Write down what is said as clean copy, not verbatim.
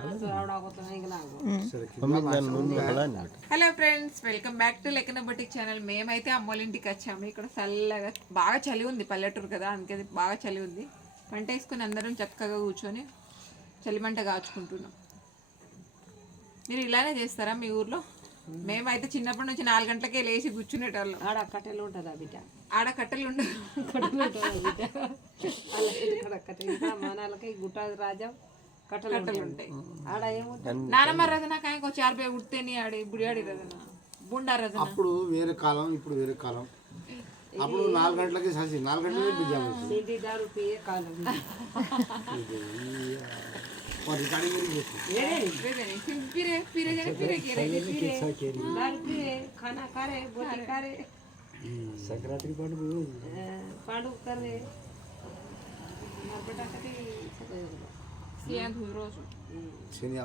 Hello friends, welcome back to లెక్కన boutique channel. మేమైతే అమ్మోళ్ళ ఇంటికి వచ్చాము. ఇక్కడ చల్లగా బాగా చలి ఉంది, పల్లెటూరు కదా, అందుకే బాగా చలి ఉంది. పంట వేసుకొని అందరం చక్కగా కూర్చొని చలిమంట కాచుకుంటున్నాం. మీరు ఇలానే చేస్తారా మీ ఊర్లో? మేమైతే చిన్నప్పటి నుంచి 4 గంటలకే లేచి కూర్చునేటోళ్ళం. ఆడ కట్టెలు ఉంటుందా బిడ్డ? ఆడ కట్టెలు ఉండవు. మనకి గుట్ట రాజా కట్టెలు ఉంటాయి. ఆడ ఏముంటుంది? నానమ్మ రదన కాయకు 4 రూపాయలు ఉడితేనే ఆడి బుడియాడి రదన బుండా రదన. అప్పుడు వేరే కాలం, ఇప్పుడు వేరే కాలం. అప్పుడు 4 గంటలకి ససి 4 గంటలకి బిజాము కాలం खाना करे बोटी करे संक्रांति पंడుగ करे రోజు శని